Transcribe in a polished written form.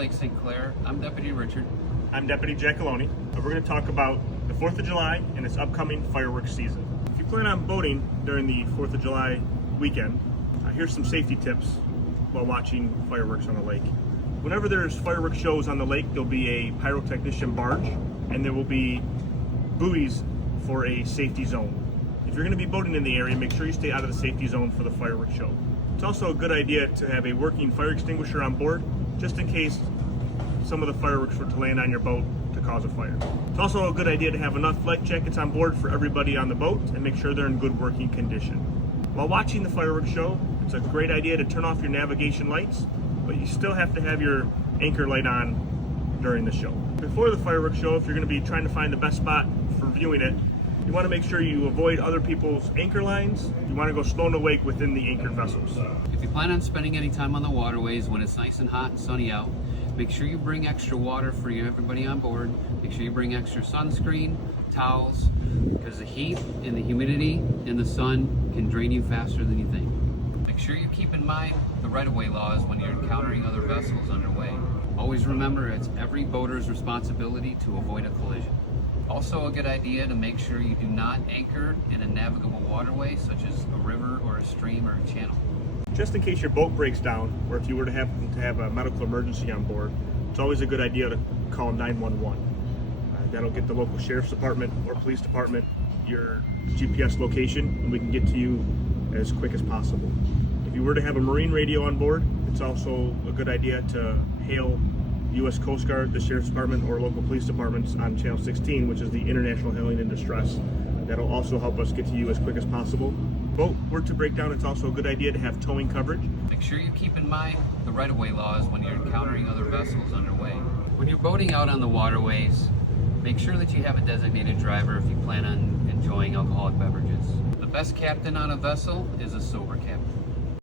Lake St. Clair. I'm Deputy Richard. I'm Deputy Jackaloni, and we're going to talk about the 4th of July and its upcoming fireworks season. If you plan on boating during the 4th of July weekend, here's some safety tips while watching fireworks on the lake. Whenever there's fireworks shows on the lake, there'll be a pyrotechnician barge, and there will be buoys for a safety zone. If you're going to be boating in the area, make sure you stay out of the safety zone for the fireworks show. It's also a good idea to have a working fire extinguisher on board, just in case some of the fireworks were to land on your boat to cause a fire. It's also a good idea to have enough life jackets on board for everybody on the boat and make sure they're in good working condition. While watching the fireworks show, it's a great idea to turn off your navigation lights, but you still have to have your anchor light on during the show. Before the fireworks show, if you're going to be trying to find the best spot for viewing it, you want to make sure you avoid other people's anchor lines. You want to go slow and wake within the anchored vessels. If you plan on spending any time on the waterways when it's nice and hot and sunny out, make sure you bring extra water for everybody on board. Make sure you bring extra sunscreen, towels, because the heat and the humidity and the sun can drain you faster than you think. Make sure you keep in mind the right-of-way laws when you're encountering other vessels underway. Always remember it's every boater's responsibility to avoid a collision. Also a good idea to make sure you do not anchor in a navigable waterway such as a river or a stream or a channel. Just in case your boat breaks down, or if you were to happen to have a medical emergency on board, it's always a good idea to call 911. That'll get the local sheriff's department or police department your GPS location, and we can get to you as quick as possible. If you were to have a marine radio on board, it's also a good idea to hail U.S. Coast Guard, the Sheriff's Department, or local police departments on Channel 16, which is the International Hailing in Distress. That'll also help us get to you as quick as possible. Boat were to break down, it's also a good idea to have towing coverage. Make sure you keep in mind the right-of-way laws when you're encountering other vessels underway. When you're boating out on the waterways, make sure that you have a designated driver if you plan on enjoying alcoholic beverages. The best captain on a vessel is a sober captain.